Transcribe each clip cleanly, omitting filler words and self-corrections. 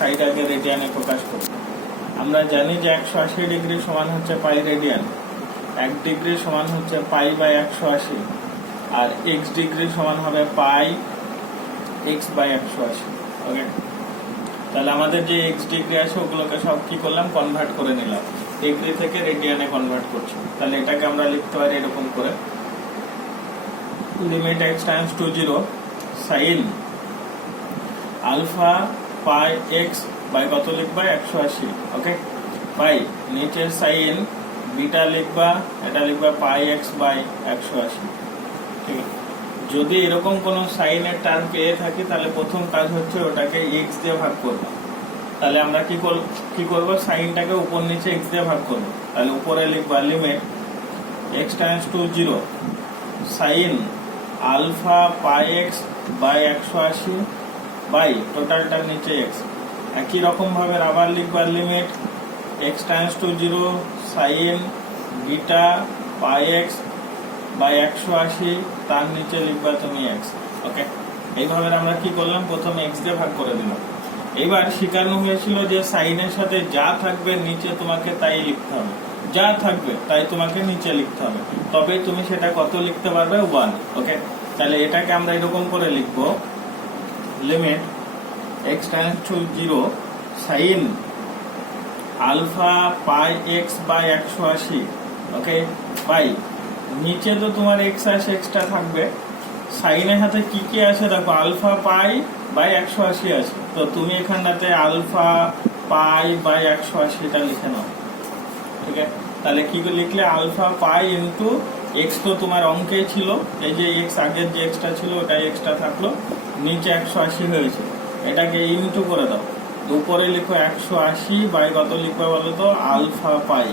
Side আগে রেডিয়ানে প্রকাশ করব। আমরা জানি যে 180 ডিগ্রি সমান হচ্ছে পাই রেডিয়ান, 1 ডিগ্রি সমান হচ্ছে পাই বাই 180, আর x ডিগ্রি সমান হবে পাই x বাই 180। ওকে, তাহলে আমাদের যে x ডিগ্রি আছে ওগুলোকে সব কি করলাম, কনভার্ট করে নিলাম, ডিগ্রি থেকে রেডিয়ানে কনভার্ট করছি। তাহলে এটাকে আমরা লিখতে পারি এরকম করে, limit x tends to 0 sine alpha pi x by কত লিখবা, 180। ওকে, বাই নিচে সাইন বিটা লিখবা, এটা লিখবা পাই x বাই 180। ঠিক আছে, যদি এরকম কোন সাইনের টার্ম পেয়ে থাকি তাহলে প্রথম কাজ হচ্ছে ওটাকে x দিয়ে ভাগ করব। তাহলে আমরা কি করব, সাইনটাকে উপর নিচে x দিয়ে ভাগ করব। তাহলে উপরে লিখবা limit x tends to 0 sine alpha pi x by 180 by টোটালটার নিচে x। একই রকম ভাবে আবার লিখবা limit x tends to 0 sine beta pi x by 180, তার নিচে লিখবা তুমি x। ওকে, এইভাবে আমরা কি করলাম, প্রথমে x দিয়ে ভাগ করে দিলাম। এবার শেখানো হয়েছিল যে সাইনের সাথে যা থাকবে নিচে তোমাকে তাই লিখতে হবে, যা থাকবে তাই তোমাকে নিচে লিখতে হবে, তবে তুমি সেটা কত লিখতে পারবে, 1। ওকে, তাহলে এটাকে আমরা এরকম করে লিখবো limit x tends to 0 sine alpha pi x by 180। Okay, by নিচে তো তোমার x আছে, এক্সট্রা থাকবে, সাইনের সাথে কি কি আছে দেখো, আলফা পাই বাই 180 আছে, তো তুমি এখানটাতে আলফা পাই বাই 180টা লিখে নাও। ঠিক আছে, তাহলে কি লিখলে, আলফা পাই ইন্টু x তো তোমার অঙ্কেই ছিল, এই যে x আগের যে এক্সট্রা ছিল ওটাই এক্সট্রা থাকলো, নিচে 180 হয়েছে, এটাকে ইন্টু করে দাও, উপরে লিখো 180 বাই কত লিখবে বলো তো, আলফা পাই।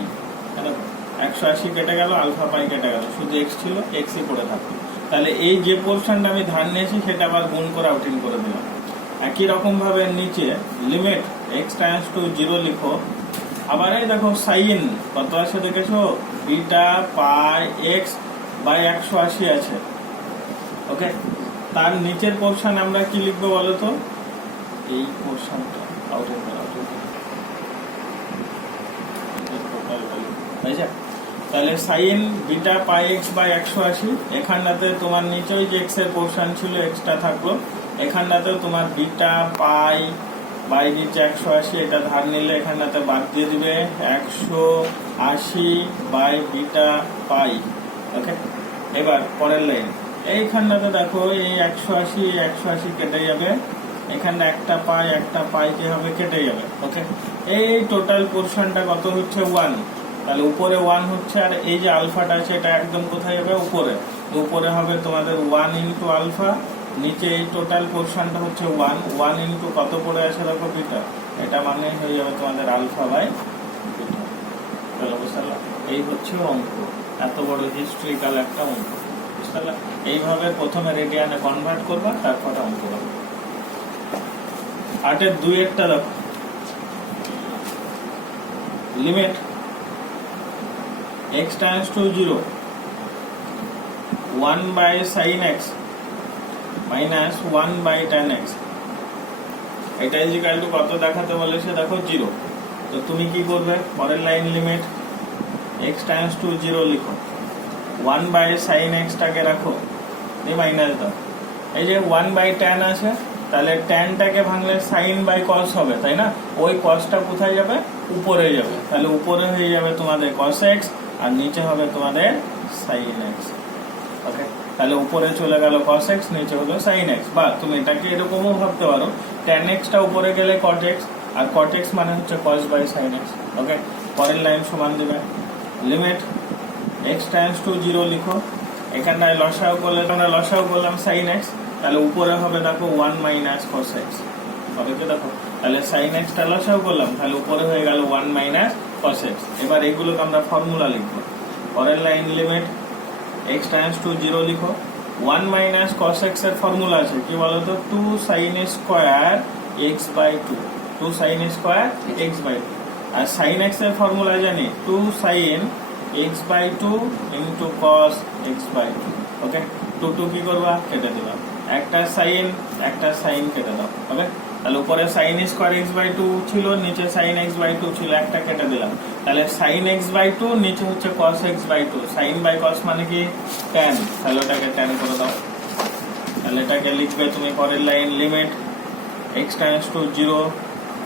180 কেটে গেল, আলফা পাই কেটে গেল, শুধু x ছিল, xই পড়ে থাকলো। তাহলে এই যে পোর্শনটা আমি ধার নিয়েছি সেটা আবার গুণ করে আউটিং করে দিলাম। একই রকম ভাবে নিচে লিমিট x টেন্ডস টু 0 লিখো, আবার এই দেখো সাইন কত আছে দেখেছো, বিটা পাই x বাই 180 আছে। ওকে, তার নিচের পোর্শন আমরা কি লিখবো বলো তো, এই পোর্শনটা আউটিং করে তাহলে sine beta pi x by 180, এখানটাতে তোমার নিচে ওই যে x এর পোর্শন ছিল এক্সট্রা থাকলো, এখানটাতে তোমার বিটা পাই বাই নিচে 180, এটা ধার নিলে এখানটাতে বাদ দিয়ে দিবে 180 বাই বিটা পাই। ওকে, এবার পরের লাইন, এইখানটাতে দেখো এই 180 কেটে যাবে, এখানটা একটা পাই কি হবে, কেটে যাবে। ওকে, এই টোটাল পোর্শনটা কত হচ্ছে, 1। তাহলে উপরে 1 হচ্ছে, আর এই যে আলফাটা আছে এটা একদম কোথায় যাবে, উপরে, উপরে হবে তোমাদের 1 ইন্টু আলফা, নিচে এই টোটাল পোর্শনটা হচ্ছে 1 ইন্টু কত পড়ে আছে দেখো, বিটা, এটা মানে হয়ে যাবে তোমাদের আলফা বাই বিটা। চলো বুঝলাম, এই হচ্ছে অঙ্ক, এত বড় হিস্ট্রিক্যাল একটা অঙ্ক, বুঝলাম। এইভাবে প্রথমে রেডিয়ানে কনভার্ট করবা, তারপরে অঙ্ক করবা। 8 এর 2 এরটা দেখো, limit x tends to 0 1 by sin x minus 1 by tan x, এটা ইজিক্যাল টু কত দেখাতে বলেছে দেখো, 0। তো তুমি কি করবে, পরের line limit x tends to 0 লিখো, 1 বাই sin x টাকে রাখো, এই মাইনাস দাও, এই যে 1 বাই tan আছে, তাহলে ট্যানটাকে ভাঙলে সাইন বাই কস হবে, তাই না, ওই কসটা কোথায় যাবে, উপরে যাবে, তাহলে উপরে হয়ে যাবে তোমাদের cos x আর নিচে হবে তোমাদের sin x। ওকে, তাহলে উপরে চলে গেল cos x, নিচে হলো sin x, বা তুমি এটাকে এরকমও ভাবতে পারো, tan x টা উপরে গেলে cot x, আর cot x মানে হচ্ছে cos বাই sin x। ওকে, পরের লাইন সমান দিবে লিমিট x টেন্ডস টু 0 লিখো, এখানটায় লসাও করলে আমরা লসাও করলাম sin x, তাহলে উপরে হবে দেখো 1 মাইনাস cos x। হবে কি দেখো, তাহলে sin x টা লসাও করলাম, তাহলে উপরে হয়ে গেল 1 মাইনাস cos x। এবার এগুলোকে আমরা ফর্মুলা লিখবো, পরের line limit x tends to 0 লিখো, 1 মাইনাস cos x এর ফর্মুলা আছে কি বলতো, 2 sin square x by 2, 2 sin square x by 2, আর sin x এর ফর্মুলা জানি 2 sin x by 2 into cos x by 2। Okay, 2 কি করবা, কেটে দিবা, একটা সাইন কেটে দাও। ওকে, তাহলে উপরে sin স্কয়ার x বাই 2 ছিল, নিচে sin x বাই 2 ছিল, একটা কেটে দিলাম। তাহলে sin x বাই 2 নিচে হচ্ছে cos x by 2, sin by cos মানে কি tan, তাহলে ওটাকে tan করে দাও। তাহলে এটাকে লিখবে তুমি পরের line limit x tends to 0,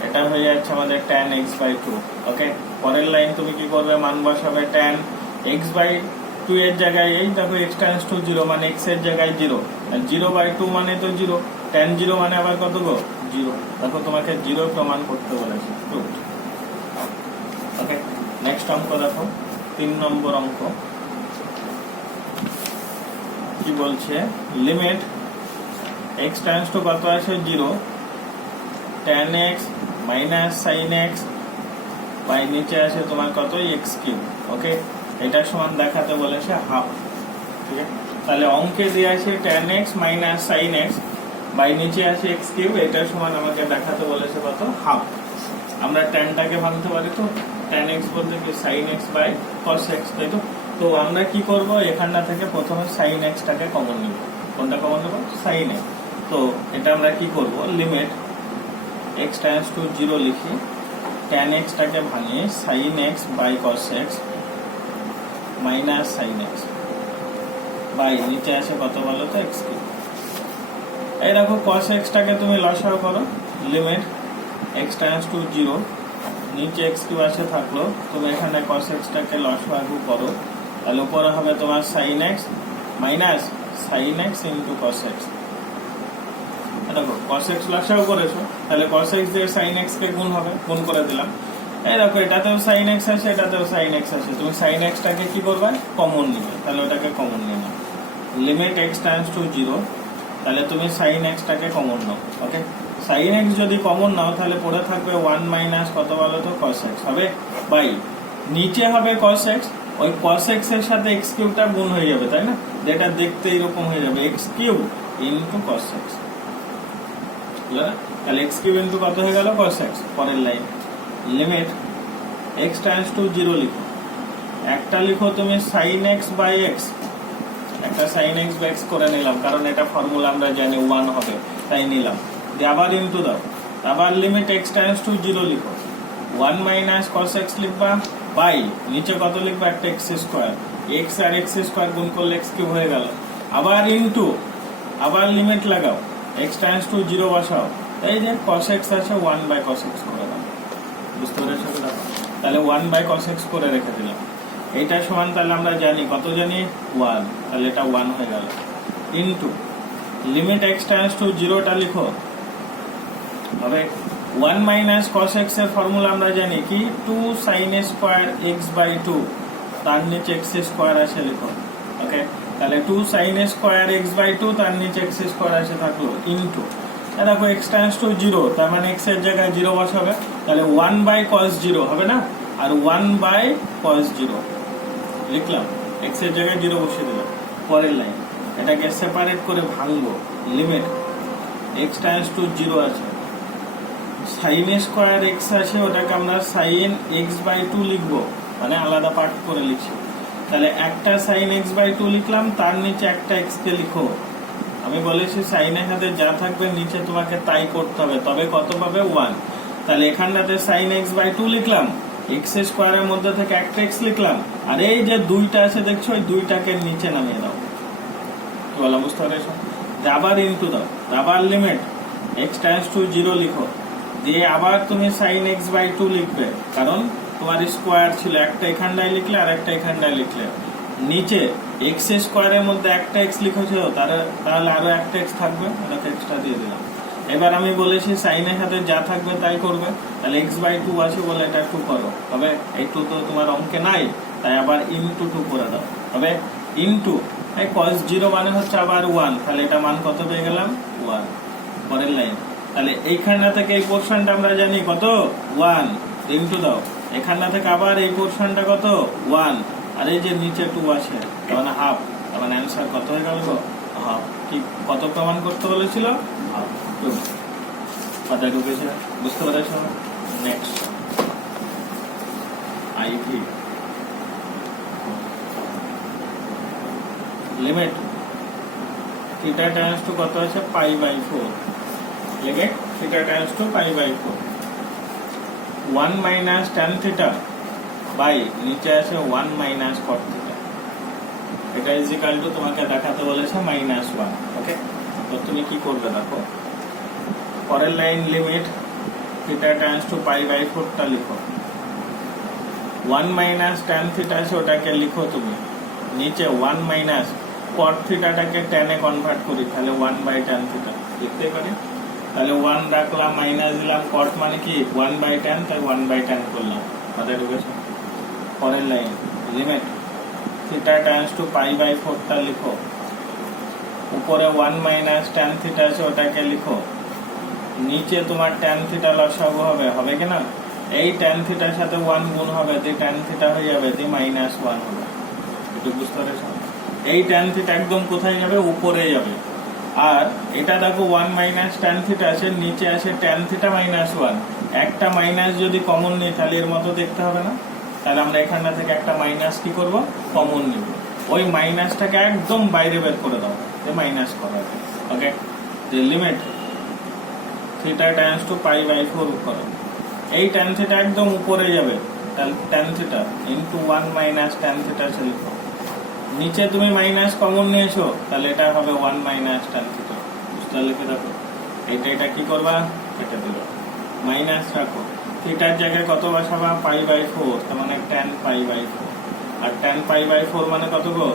এটা হয়ে যাচ্ছে আমাদের tan x বাই 2। ওকে, পরের লাইন তুমি কি করবে, মান বসাবে tan x বাই 2 এর জায়গায় এই দেখো x টেন্ডস টু 0 মানে x এর জায়গায় 0, আর 0 বাই 2 মানে তো 0, tan 0 মানে আবার কত গো 0। দেখো তোমাকে 0 প্রমাণ করতে বলেছে। ওকে, নেক্সট অঙ্ক দেখো 3 নম্বর অঙ্ক কি বলছে, লিমিট x টেন্ডস টু কত আছে 0, tan x minus sin x by নিচে আছে তোমার কত x কিউব। ওকে, এটা সমান দেখাতে বলেছে হাফ। ঠিক আছে, তাহলে অঙ্কে দেওয়া আছে tan x minus sin x by নিচে আছে x কিউব, এটা সমান আমাকে দেখাতে বলেছে কত হাফ। আমরা tanটাকে ভাঙতে পারি তো, tan x বলতে কি sin x by cos x, তাই তো। তো আমরা কি করব, এখানটা থেকে প্রথমে sin x টাকে কমন নিব। কোনটা কমন নেব, sin x। তো এটা আমরা কি করব, লিমিট x টেন্ডস টু 0 লিখি, tan x টাকে ভাঙিয়ে sin x by cos x minus sin x by নিচে আছে কত বলো তো x কিউব। এই দেখো cos x টাকে তুমি লসাগু করো, লিমিট x টেন্ডস টু 0, নিচে x কিউব আছে থাকলো, তুমি এখানে cos x টাকে লসাগু করো, তাহলে উপরে হবে তোমার sin x minus sin x into cos x। দেখো cos x লসাগু করেছো, তাহলে cos x দিয়ে sin x কে গুণ হবে, গুণ করে দিলাম। এই দেখো এটাতেও sin x আছে, এটাতেও sin x আছে, তুমি sin x টাকে কি করবে, কমন নিবে, তাহলে ওটাকে কমন নিয়ে নাও। লিমিট x টেন্ডস টু 0, তাহলে তুমি sin x টাকে কমন নাও। ওকে, sin x যদি কমন নাও তাহলে পড়ে থাকবে 1 মাইনাস কত বলো তো cos x হবে, বাই নিচে হবে cos x, ওই cos x এর সাথে x কিউবটা গুণ হয়ে যাবে, তাই না, যেটা দেখতে এরকম হয়ে যাবে x cube into cos x। তাহলে x কিউব ইনটু কত হয়ে গেল cos x। পরের line limit x tends to 0 লিখো, একটা লিখো তুমি sin x বাই x, একটা sin x বাই x করে নিলাম, কারণ এটা ফর্মুলা আমরা জানি 1 হবে তাই নিলাম, দিয়ে আবার ইনটু দাও, আবার লিমিট x টেন্ডস টু 0 লিখো, 1 মাইনাস cos x লিখবা, বাই নিচে কত লিখবা, একটা x স্কয়ার, x আর x স্কয়ার গুণ করলে x কিউব হয়ে গেল, আবার ইনটু, আবার লিমিট লাগাও, x টেন্ডস টু 0 বসাও, এই যে cos x আছে 1 বাই cos x করে দাও। বুঝতে পেরেছো? তাহলে 1 বাই cos x করে রেখে দিলাম। এইটা সমান তাহলে আমরা জানি কত, জানি 1, তাহলে এটা 1 হয়ে গেল, into limit x tends to 0 টা লিখো, হবে 1 মাইনাস cos x এর ফর্মুলা আমরা জানি কি 2 sin স্কয়ার x বাই 2, তার নিচে x স্কয়ার আছে লিখো। ওকে, তাহলে 2 sin স্কয়ার x বাই 2, তার নিচে x স্কয়ার আছে থাকলো, ইনটু দেখো x টেন্ডস টু 0, তার মানে x এর জায়গায় 0 বসাবে, তাহলে 1 বাই cos 0 হবে না, আর 1 বাই cos 0 লিখলাম, x এর জায়গায় 0 বসিয়ে দিলাম। পরের লাইন এটাকে সেপারেট করে ভাঙবো, লিমিট x টেন্ডস টু 0 আছে, sin স্কয়ার x আছে, ওটাকে আমরা sin x বাই 2 লিখবো, মানে আলাদা পার্ট করে লিখছি। তাহলে একটা sin x বাই 2 লিখলাম, তার নিচে একটা x কে লিখো। আমি বলেছি sin এর সাথে যা থাকবে নিচে তোমাকে তাই করতে হবে, তবে কত পাবে 1। তাহলে এখানটাতে sin x বাই 2 লিখলাম, x স্কয়ারের মধ্যে থেকে একটা x লিখলাম, আর এই যে দুইটা আছে দেখছো, ওই দুইটাকে নিচে নামিয়ে দাও। কি বলা, বুঝতে পেরেছো? আবার ইনটু দাও, আবার লিমিট x টেন্ডস টু 0 লিখো, দিয়ে আবার তুমি sin x বাই 2 লিখবে, কারণ তোমার স্কয়ার ছিল, একটা এখানটায় লিখলে আর একটা এখানটায় লিখলে, নিচে x স্কয়ারের মধ্যে একটা x লিখেছো, তাহলে আরো একটা x থাকবে, ওটাকে এক্সট্রা দিয়ে দিলাম। এবার আমি বলেছি sin এর সাথে যা থাকবে তাই করবে, তাহলে x বাই 2 আছে বলে এটা 2 করো, হবে এই 2 তো তোমার অঙ্কে নাই, তাই আবার ইনটু 2 করে দাও, হবে ইনটু এই cos 0 মানে হচ্ছে আবার 1, তাহলে এটা মান কত পেয়ে গেলাম 1। পরের লাইন, তাহলে এইখানটা থেকে এই পোরশনটা আমরা জানি কত 1, ইনটু দাও, এখানটা থেকে আবার এই পোরশনটা কত 1, আর এই যে নিচে 2 আছে, মানে হাফ, মানে অ্যান্সার কত হয়ে গেল গো হাফ। কি কত প্রমাণ করতে বলেছিল, হাফ। কথায় ঢুকেছে, বুঝতে পেরেছ? Next IV limit theta tends to কত আছে pi by 4, limit theta times to pi by 4 1 minus tan theta by নিচে আছে 1 মাইনাস cot থিটা, এটা ইজ ইকুয়াল টু তোমাকে দেখাতে বলেছে -1। ওকে, তো তুমি কি করবে দেখো, পরের line limit theta times to pi by 4 টা লিখো, 1 মাইনাস tan থিটা আছে ওটাকে লিখো তুমি, নিচে 1 মাইনাস cot থিটাটাকে tan এ কনভার্ট করি, তাহলে 1 বাই tan থিটা লিখতে পারি। তাহলে 1 রাখলাম, মাইনাস দিলাম, cot মানে কি 1 বাই tan, তাই 1 বাই tan করলাম। মাথায় ঢুকেছে? পরের line limit theta times to pi by 4 টা লিখো, উপরে 1 মাইনাস tan থিটা আছে ওটাকে লিখো, নিচে তোমার tan থিটা লসাগু হবে, হবে কিনা? এই tan থিটার সাথে 1 গুণ হবে, দিয়ে tan থিটা হয়ে যাবে, দিয়ে -1 হবে। একটু বুঝতে পেরেছো? এই tan থিটা একদম কোথায় যাবে? উপরে যাবে। আর এটা দেখো 1 মাইনাস tan থিটা আছে, নিচে আছে tan থিটা -1, একটা মাইনাস যদি কমন নিই তাহলে এর মতো দেখতে হবে না? তাহলে আমরা এখানটা থেকে একটা মাইনাস কি করব? কমন নিব। ওই মাইনাসটাকে একদম বাইরে বের করে দাও, যে মাইনাস করা। ওকে, যে limit theta times to pi by 4 করো, এই tan থিটা একদম উপরে যাবে, তাহলে tan theta into 1 minus tan theta ছিল, নিচে তুমি মাইনাস কমন নিয়েছো, তাহলে এটা হবে 1 মাইনাস tan থিটা। বুঝতে লিখে দেখো, এটা কি করবা? কেটে দিলো, মাইনাস রাখো, থিটার জায়গায় কত বসাবা? পাই বাই 4, তার মানে tan পাই বাই 4, আর tan পাই বাই 4 মানে কত গো?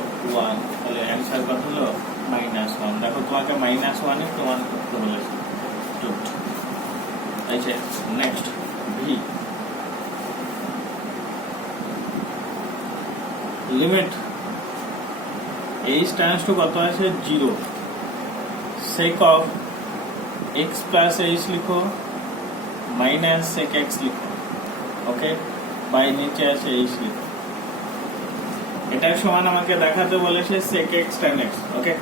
1, তাহলে অ্যান্সার কত হলো? -1। দেখো তোমাকে -1 এ প্রমাণ করতে বলেছে। আচ্ছা, next V limit h times to কত আছে? 0, sec of x plus h লিখো, মাইনাস sec x লিখো। ওকে, বাই নিচে আছে h লিখো। এটার সমান আমাকে দেখাতে বলেছে sec x tan x। ওকে,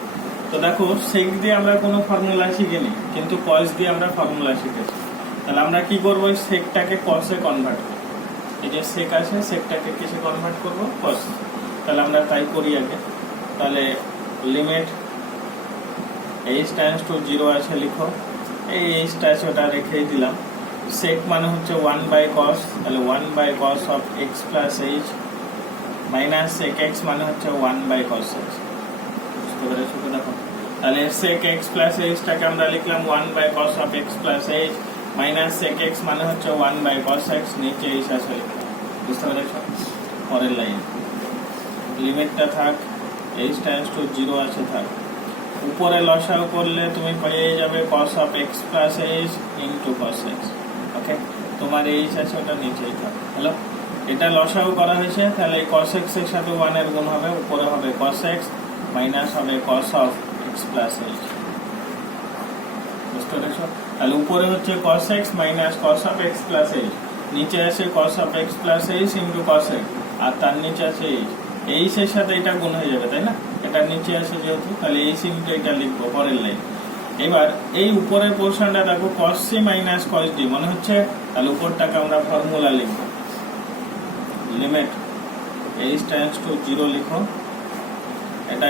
তো দেখো sec দিয়ে আমরা কোনো ফর্মুলা শিখিনি, কিন্তু cos দিয়ে আমরা ফর্মুলা শিখেছি। তাহলে আমরা কি করবো? সেকটাকে cos এ কনভার্ট করব। এই যে sec আছে, সেকটাকে কিসে কনভার্ট করব? cos। তাহলে আমরা তাই করি আগে। তাহলে লিমিট h টাইমস টু 0 আছে লিখো, এই h টা আছে ওটা রেখেই দিলাম। sec মানে হচ্ছে 1 বাই cos, তাহলে 1 by cos of x plus h minus sec x মানে হচ্ছে 1 বাই cos x। বুঝতে পেরেছো তো? দেখো, তাহলে sec x প্লাস h টাকে আমরা লিখলাম 1 by cos of x plus h minus sec x মানে হচ্ছে 1 বাই cos x, নিচে h আছে লিখলাম। বুঝতে পেরেছো? পরের লাইন লিমিটটা থাক, h টাইমস টু 0 আছে থাক, উপরে লসাগু করলে তুমি পেয়ে যাবে cos of x plus h into cos x। ওকে, তোমার h আছে ওটা নিচেই থাক। হ্যালো, এটা লসাগু করা হয়েছে, তাহলে এই cos x এর সাথে 1 এর গুণ হবে, উপরে হবে cos x মাইনাস হবে cos of x plus h। বুঝতে পেরেছো? তাহলে উপরে হচ্ছে cos x minus cos of x plus h, নিচে আছে cos of x plus h into cos x, আর তার নিচে আছে h এর সাথে এটা গুণ হয়ে যাবে, তাই না? এটা নিচে আছে যেহেতু, তাহলে h ইনটু এটা লিখবো। পরের লাইন, এবার এই উপরের পোরশনটা দেখো cos c minus cos d মনে হচ্ছে, তাহলে উপরটাকে আমরা ফর্মুলা লিখব। লিমিট h টাইমস টু 0 লিখো, এটা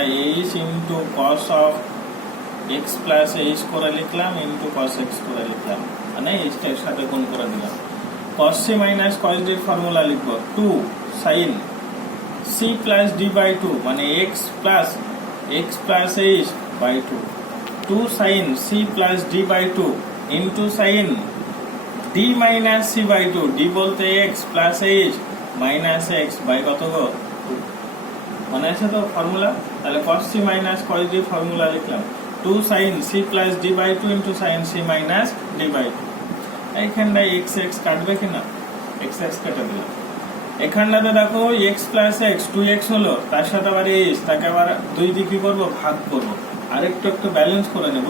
h into cos of x plus h করে লিখলাম ইনটু cos x করে লিখলাম, মানে h এর সাথে গুণ করে দিলাম। cos c minus cos d এর ফর্মুলা লিখব, 2 sin c plus d by 2 মানে x plus h by 2, 2 sin c plus d by 2 into sin d minus c by 2, d বলতে x plus h minus x by কত গো? 2। মনে আছে তো formula? তাহলে cos c minus cos d formula লিখলাম, 2 sin c plus d by 2 into sin c minus d by 2। এইখানটায় x x কাটবে কিনা? x x কেটে দিলাম। এখানটাতে দেখো x প্লাস x 2x হলো, তার সাথে আবার h, তাকে আবার 2 দিয়ে কি করবো? ভাগ করব। আরেকটু ব্যালেন্স করে নেব।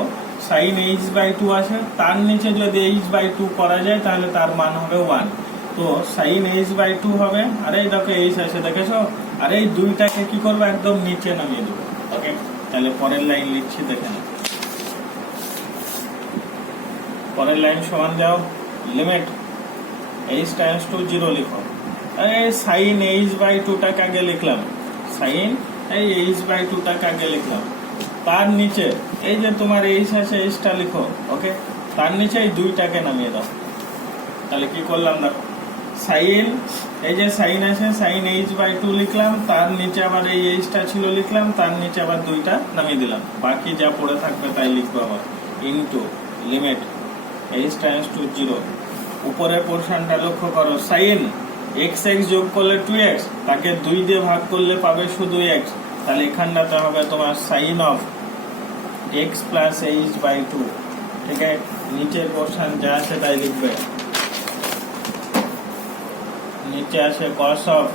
sin h বাই 2 আছে, তার নিচে যদি h বাই 2 করা যায় তাহলে তার মান হবে 1, তো sin h বাই 2 হবে। আর এই দেখো h আছে, দেখেছো? আর এই দুইটাকে কি করবো? একদম নিচে নামিয়ে দেবো। ওকে, তাহলে পরের লাইন লিখছি, দেখে নাও। পরের লাইন সমান দাও, লিমিট h টাইমস টু 0 লিখো, sin h বাই 2 টাকে আগে লিখলাম, sin এই h বাই 2 টাকে আগে লিখলাম, তার নিচে এই যে তোমার h আছে, h টা লিখো। ওকে, তার নিচে এই দুইটাকে নামিয়ে দাও। তাহলে কি করলাম দেখো, সাইন, এই যে সাইন আছে সাইন h/2 লিখলাম, তার নিচে আবার এই এইচটা ছিল লিখলাম, তার নিচে আবার দুইটা নামিয়ে দিলাম, বাকি যা পড়ে থাকবে তাই লিখবো আবার। Into limit h tends to 0, উপরের পোরশনটা লক্ষ্য করো, সাইন x যোগ করলে 2x, তাকে 2 দিয়ে ভাগ করলে পাবে শুধু x, তাহলে এখানটাতে হবে তোমার sign of x plus h/2। ঠিক আছে, নিচের পোরশন যা আছে তাই লিখবে, নিচে আসে cos of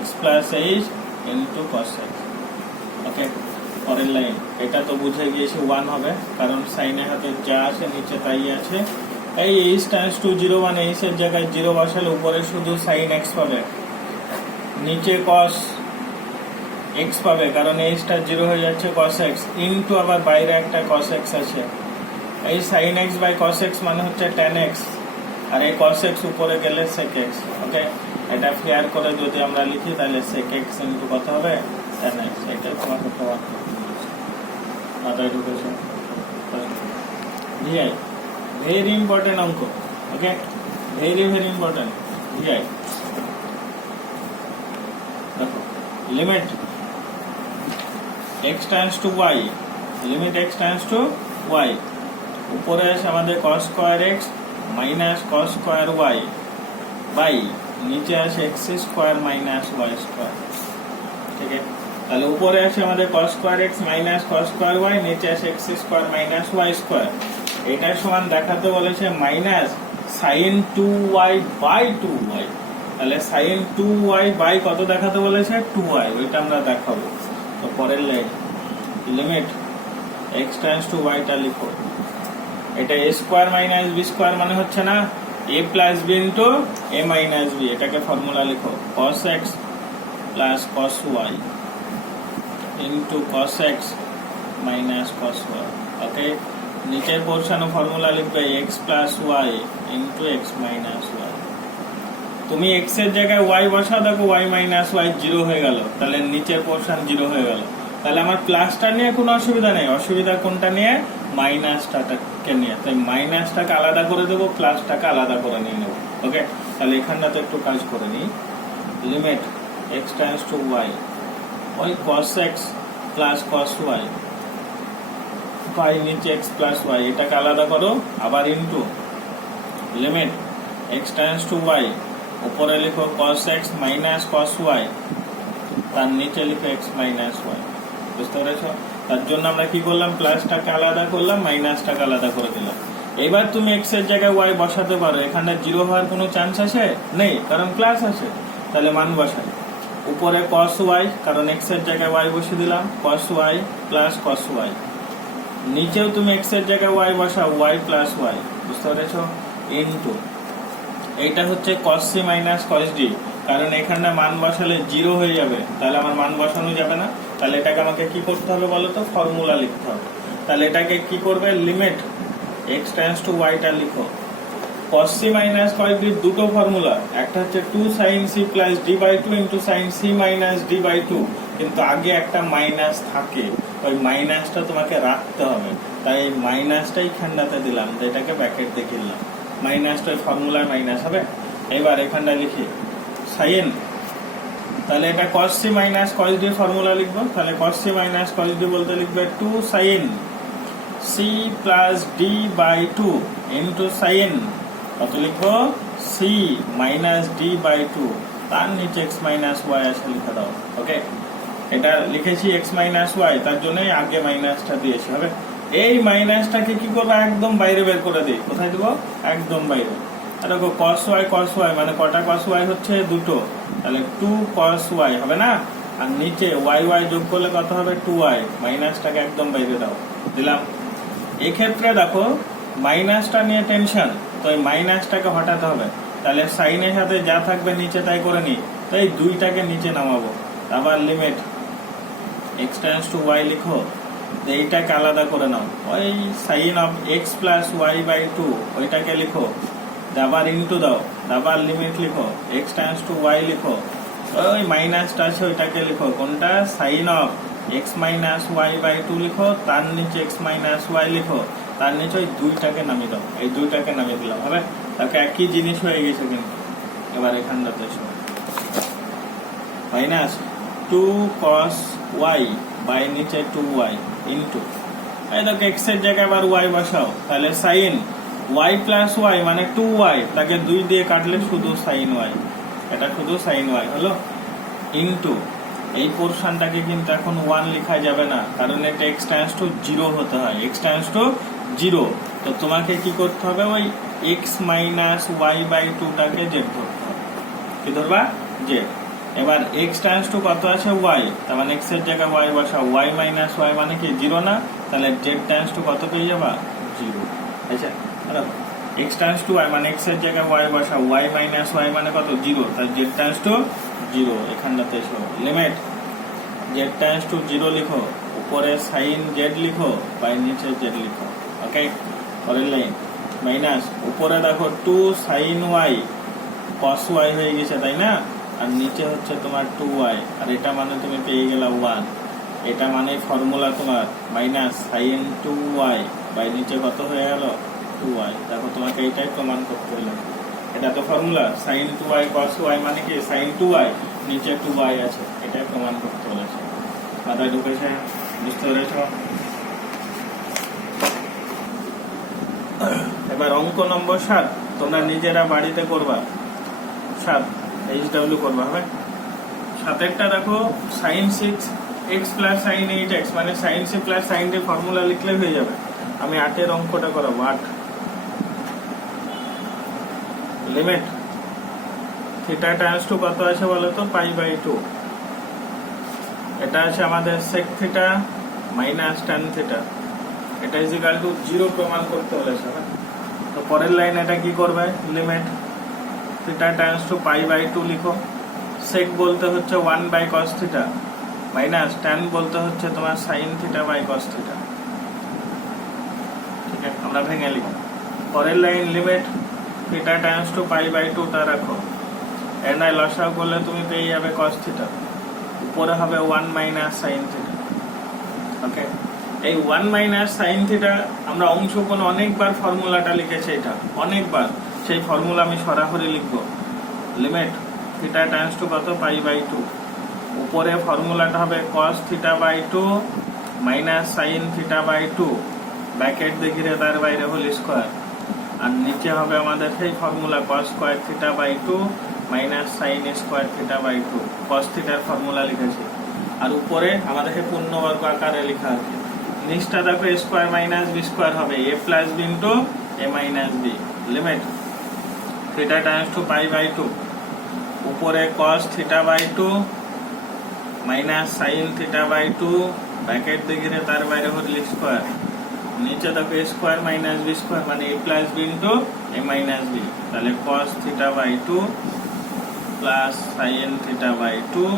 x plus h into cos x। ওকে, পরের লাইন, এটা তো বুঝে গিয়েছি 1 হবে, কারণ সাইনের হাতে যা আছে নিচে তাই আছে। এই h টেন্ডস টু 0 মানে h এর জায়গায় 0 বসালে উপরে শুধু sin x পাবে, নিচে cos x পাবে, কারণ h টা 0 হয়ে যাচ্ছে cos x, ইনটু আবার বাইরে একটা cos x আছে। এই sin x by cos x মানে হচ্ছে tan x, আর এই cos x উপরে গেলে sec x। ওকে, এটা ক্লিয়ার করে যদি আমরা লিখি তাহলে sec x ইনটু কত হবে, tan x। এটা তোমাকে প্রমাণ মাথায় ঢুকেছে। VI ভেরি ইম্পর্টেন্ট অঙ্ক। Okay, very very important VI। দেখো, limit x tends to y, limit x tends to y, উপরে আছে আমাদের cos square x minus cos square y by নিচে আছে x square minus y square. ঠিক আছে, তাহলে উপরে আছে আমাদের cos square x minus cos square y, নিচে আছে x square minus y square. এটা সমান দেখাতে বলেছে minus sin 2y by 2y, তাহলে sin 2y বাই কত দেখাতে বলেছে 2y, ওইটা আমরা দেখাবো। তো পরের line, limit x tends to y টা লিখো, এটা a square minus b square মানে হচ্ছে না a plus b into a minus b, এটাকে ফর্মুলা লিখো, cos x plus cos y into cos x minus cos y। ওকে, নিচের পোরশনে ফর্মুলা লিখবে x plus y into x minus y। তুমি x এর জায়গায় y বসাও, দেখো y মাইনাস y 0 হয়ে গেল, তাহলে নিচের পোরশন 0 হয়ে গেল। তাহলে আমার প্লাসটা নিয়ে কোনো অসুবিধা নেই, অসুবিধা কোনটা নিয়ে, মাইনাসটাকে নিয়ে। তাই মাইনাসটাকে আলাদা করে দেবো, প্লাসটাকে আলাদা করে নিয়ে নেবো। ওকে, তাহলে এখানটাতে একটু কাজ করে নিই, limit x tends to y, ওই cos x plus cos y by নিচে x প্লাস y, এটাকে আলাদা করো, আবার into limit x tends to y, উপরে লিখো cos x minus cos y, তার নিচে লিখো x মাইনাস y। বুঝতে পেরেছো? তার জন্য আমরা কি করলাম, প্লাসটাকে আলাদা করলাম, মাইনাসটাকে আলাদা করে দিলাম। এবার তুমি x এর জায়গায় y বসাতে পারো, এখানে 0 হওয়ার কোনো চান্স আছে নেই, কারণ প্লাস আছে। তাহলে মান বসাই, উপরে cos y, কারণ x এর জায়গায় y বসিয়ে দিলাম, cos y plus cos y, নিচেও তুমি x এর জায়গায় y বসাও, y প্লাস y। বুঝতে পেরেছো? ইনটু এইটা হচ্ছে cos c minus cos d, কারণ এখানে মান বসালে 0 হয়ে যাবে, তাহলে আমার মান বসানো যাবে না। তাহলে এটাকে আমাকে কি করতে হবে বলো তো, ফর্মুলা লিখতে হবে। তাহলে এটাকে কি করবে, limit x tends to y টা লিখো, cos c minus cos d দুটো ফর্মুলা, একটা হচ্ছে 2 sin c plus d by 2 into sin c minus d by 2, কিন্তু আগে একটা মাইনাস থাকে, ওই মাইনাসটা তোমাকে রাখতে হবে, তাই এই মাইনাসটাই এখানটাতে দিলাম, এটাকে ব্র্যাকেট দিয়ে কিনলাম, মাইনাসটা ওই ফর্মুলায় মাইনাস হবে। এবার এখানটা লিখি sin, তাহলে এটা cos c minus cos d formula লিখবো, তাহলে cos c minus cos d বলতে লিখবে 2 sin c plus d by 2 into sin, কত লিখবো, c মাইনাস d বাই 2, তার নিচে x মাইনাস y আসে লিখে দাও। ওকে, এটা লিখেছি x মাইনাস y, তার জন্য আগে মাইনাসটা দিয়েছি। হবে, এই মাইনাসটাকে কি করবো, একদম বাইরে বের করে দিই। কোথায় দেবো, একদম বাইরে। আর দেখো cos y মানে কটা cos y হচ্ছে, দুটো, তাহলে 2 cos y হবে না, আর নিচে y যোগ করলে কত হবে, 2y, মাইনাসটাকে একদম বাইরে দাও, দিলাম। এক্ষেত্রে দেখো মাইনাসটা নিয়ে টেনশন, তো এই মাইনাসটাকে হটাতে হবে, তাহলে সাইনের সাথে যা থাকবে নিচে তাই করে নি, তাই দুইটাকে নিচে নামাবো। আবার limit x tends to y লিখো, এইটাকে আলাদা করে নাও, ওই sine of x plus y by 2 ওইটাকে লিখো, আবার ইনটু দাও, আবার লিমিট লিখো, x টেন্ডস টু y লিখো, ওই মাইনাসটা আছে ওইটাকে লিখো, কোনটা, sine of x minus y by 2 লিখো, তার নিচে x মাইনাস y লিখো, তার নিচে ওই 2টাকে নামিয়ে দাও, এই 2টাকে নামিয়ে দিলাম হবে, তাকে একই জিনিস হয়ে গেছে কিন্তু। এবার এখানটাতে মাইনাস 2 cos y বাই নিচে 2y ইন্টু এই দেখো x এর জায়গায় আবার y বসাও, তাহলে sin y প্লাস y মানে 2y, তাকে 2 দিয়ে কাটলে শুধু sin y, এটা শুধু sin y হলো, ইন্টু এই পোরশনটাকে কিন্তু এখন 1 লেখা যাবে না, কারণ এটা x টেন্ডস টু 0 হতে হয়, x টেন্ডস টু 0। তো তোমাকে কি করতে হবে, ওই x মাইনাস y বাই 2টাকে z ধরতে হবে, কি ধরবা z। এবার x টেন্ডস টু কত আছে y, তার মানে x এর জায়গায় y বসাও, y মাইনাস y মানে কি 0 না, তাহলে z টেন্ডস টু কত পেয়ে যাবা 0। আচ্ছা x টেন্ডস টু y মানে x এর জায়গায় y বসাও, y মাইনাস y মানে কত 0, তাহলে z টেন্ডস টু 0। এখানটাতে এসো, লিমিট z টেন্ডস টু 0 লিখো, উপরে sin z লিখো বাই নিচে z লিখো, ওকে। পরের লাইন মাইনাস উপরে দেখো 2 sin y cos y হয়ে গেছে তাই না, আর নিচে হচ্ছে তোমার 2y, আর এটা মানে তুমি পেয়ে গেলা 1, এটা মানে ফর্মুলা তোমার মাইনাস sin 2y বাই নিচে কত হয়ে গেল 2y। দেখো তোমাকে এইটাই প্রমাণ করতে হলো, এটা তো formula sin 2y cos y মানে কি sin 2y নিচে 2y আছে, এটাই প্রমাণ করতে বলেছে। মাথায় ঢুকেছে, বুঝতে পেরেছ? এবার অঙ্ক নম্বর 7 তোমরা নিজেরা বাড়িতে করবা, 7 HW করবা হবে। 7এরটা দেখো sin 6x plus sin 8x মানে sin c plus sin d formula লিখলে হয়ে যাবে। আমি 8 এর অঙ্কটা করাবো, 8 লিমিট থিটা টেন্ডস টু কত আছে বলো তো পাই বাই 2, এটা আছে আমাদের sec theta minus tan theta, এটা ইজ ইকুয়াল টু 0 প্রমাণ করতে বলেছে। তো পরের লাইন এটা কি করবে, limit theta tends to pi by 2 লিখো, sec বলতে হচ্ছে 1 by cos theta minus tan বলতে হচ্ছে তোমার sin theta by cos theta, ঠিক আছে আমরা ভেঙে লিখো। পরের line limit theta tends to pi by 2 টা রাখো, এর নাই লসাগু করলে তুমি পেয়ে যাবে cos থিটা, উপরে হবে 1 মাইনাস sin থিটা, ওকে। এই 1 মাইনাস sin থিটা আমরা অংশ কোন অনেকবার ফর্মুলাটা লিখেছি, এটা অনেকবার, সেই ফর্মুলা আমি সরাসরি লিখবো, লিমিট থিটা টেন্ডস টু কত পাই বাই 2, উপরে ফর্মুলাটা হবে cos theta by 2 minus sin theta by 2 bracket দেখিয়ে তার বাইরে হোল স্কয়ার, আর নিচে হবে আমাদের সেই formula cos square theta by 2 minus sin square theta by 2, cos থিটার ফর্মুলা লিখেছি, আর উপরে আমাদের পূর্ণবর্গ আকারে লেখা আছে। নিচটা দেখো a square minus b square হবে a plus b into a minus b, limit theta tends to pi by 2, উপরে cos theta by 2 minus sin theta by 2 bracket দেখিয়ে তার বাইরে হোল স্কয়ার, নিচে দেখো a square minus b square মানে a plus b into a minus b, তাহলে cos theta by 2 plus sin theta by 2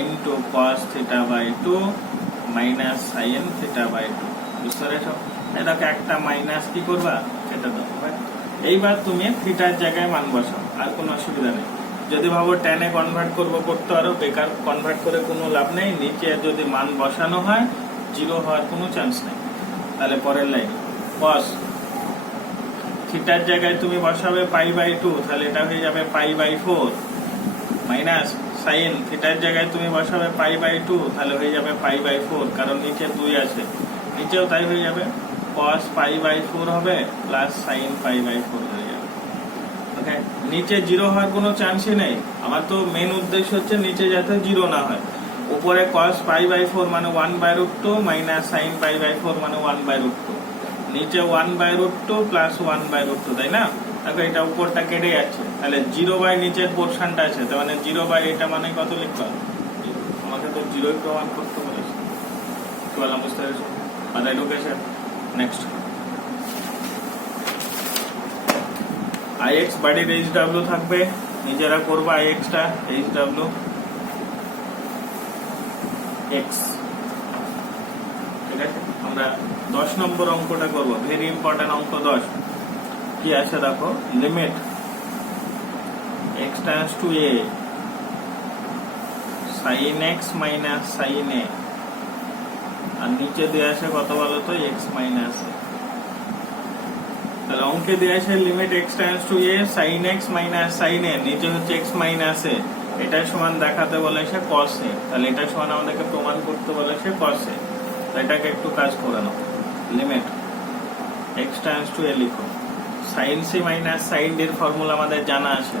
into cos theta by 2 minus sin theta by 2, বুঝতে পেরেছো? এটাকে একটা মাইনাস কি করবা এটা দাও। এইবার তুমি থিটার জায়গায় মান বসাও, আর কোনো অসুবিধা নেই। যদি ভাবো tan এ কনভার্ট করবো করতে পারো, বেকার কনভার্ট করে কোনো লাভ নেই, নিচে যদি মান বসানো হয় 0 হওয়ার কোনো চান্স নেই। তাহলে পরের লাইন cos থিটার জায়গায় তুমি বসাবে পাই বাই 2, তাহলে এটা হয়ে যাবে পাই বাই 4 মাইনাস sin থিটার জায়গায় তুমি বসাবে পাই বাই 2, তাহলে হয়ে যাবে পাই বাই 4, কারণ নিচে 2 আছে, নিচেও তাই হয়ে যাবে cos পাই বাই 4 হবে প্লাস sin পাই বাই 4 হয়ে যাবে, ওকে। নিচে 0 হওয়ার কোনো চান্সই নেই, আমার তো মেন উদ্দেশ্য হচ্ছে নিচে যাতে 0 না হয়। উপরে cos পাই বাই 4 মানে 1 by root 2 minus sin pi by 4 মানে 1 বাই রুট 2, নিচে 1 by root 2 plus 1 by root 2, তাই না? দেখো এটা উপরটা কেটে যাচ্ছে, তাহলে 0 বাই নিচের পোরশনটা আছে, তার মানে 0 বাই এটা মানে কত লিখবা, আমাকে তো 0 প্রমাণ করতে বলেছে, কি বললাম বুঝতে পেরেছো? মাথায় ঢুকেছে? নেক্সট ix বাড়ির HW থাকবে, নিজেরা করবা ix টা HW x, ঠিক আছে। আমরা 10 নম্বর অঙ্কটা করব, ভেরি ইম্পর্টেন্ট অঙ্ক 10। কি আছে দেখো, limit x tends two a sin x minus sin a, আর নিচে দেয়া আছে কত বলো তো x মাইনাস a, তাহলে অঙ্কে দেওয়া আছে limit x tends to A sine x minus sine A, নিচে হচ্ছে এক্স মাইনাস এ, এটা সমান দেখাতে বলেছে কস এ, তাহলে এটা সমান আমাদেরকে প্রমাণ করতে বলেছে কস এ। এটাকে একটু কাজ করে নাও, limit x tends to a লিখো, sine c minus sine d এর ফর্মুলা আমাদের জানা আছে,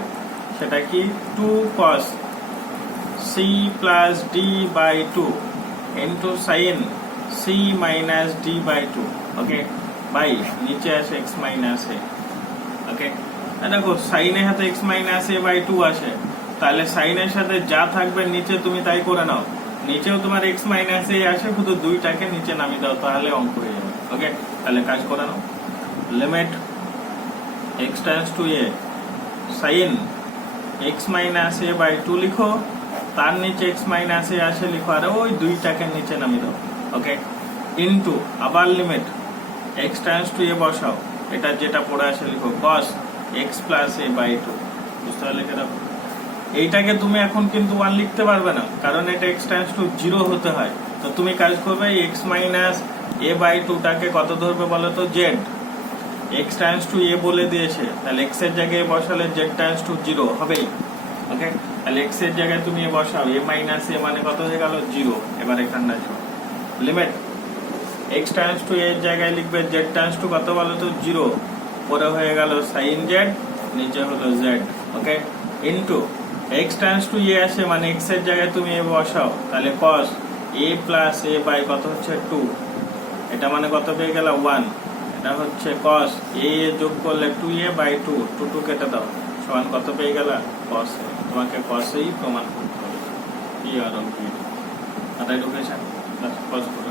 সেটা কি 2 cos c plus d by 2 into sine c minus d by 2, okay, by নিচে আছে এক্স মাইনাস এ, ওকে। দেখো সাইনের হাতে এক্স মাইনাস এ বাই 2 আসে, তাহলে সাইনের সাথে যা থাকবে নিচে তুমি তাই করে নাও, নিচেও তোমার এক্স মাইনাস এ আসে, শুধু দুইটাকে নিচে নামিয়ে দাও, তাহলে অঙ্ক হয়ে যাবে, ওকে। তাহলে কাজ করে নাও, limit x tends to A sine x minus A by 2 লিখো, তার নিচে এক্স মাইনাস এ আসে লিখো, আর ওই দুইটাকে নিচে নামিয়ে দাও, ওকে, ইনটু আবার limit x tends to a বসাও, এটা যেটা পড়ে আসে লিখো cos x plus a by 2, বুঝতে পারলে কেন? এইটাকে তুমি এখন কিন্তু 1 লিখতে পারবে না, কারণ এটা এক্স টেন্ডস টু 0 হতে হয়। তো তুমি কাজ করবে এক্স মাইনাস এ বাই 2 টাকে কত ধরবে বলো তো, জেড। এক্স টেন্ডস টু এ বলে দিয়েছে, তাহলে এক্স এর জায়গায় বসালে জেড টেন্ডস টু 0 হবেই, ওকে। তাহলে এক্স এর জায়গায় তুমি এ বসাও, এ মাইনাস এ মানে কত হয়ে গেল 0। এবার এখানে আসো, লিমিট এক্স টেন্ডস টু এর জায়গায় লিখবে জেড টেন্ডস টু কত বলো তো 0, পরে হয়ে গেল সাইন জেড, নিচে হলো z, okay, into x tends to A আসে মানে এক্স এর জায়গায় তুমি এ বসাও, তাহলে cos a plus a by কত হচ্ছে 2, এটা মানে কত পেয়ে গেল 1, এটা হচ্ছে cos এ যোগ করলে 2a বাই 2, 2 কেটে দাও, সমান কত পেয়ে গেল cos এ। তোমাকে cos এই প্রমাণ করতে হবে, কি আর অঙ্ক এটা ঢুকেছে, পজ করে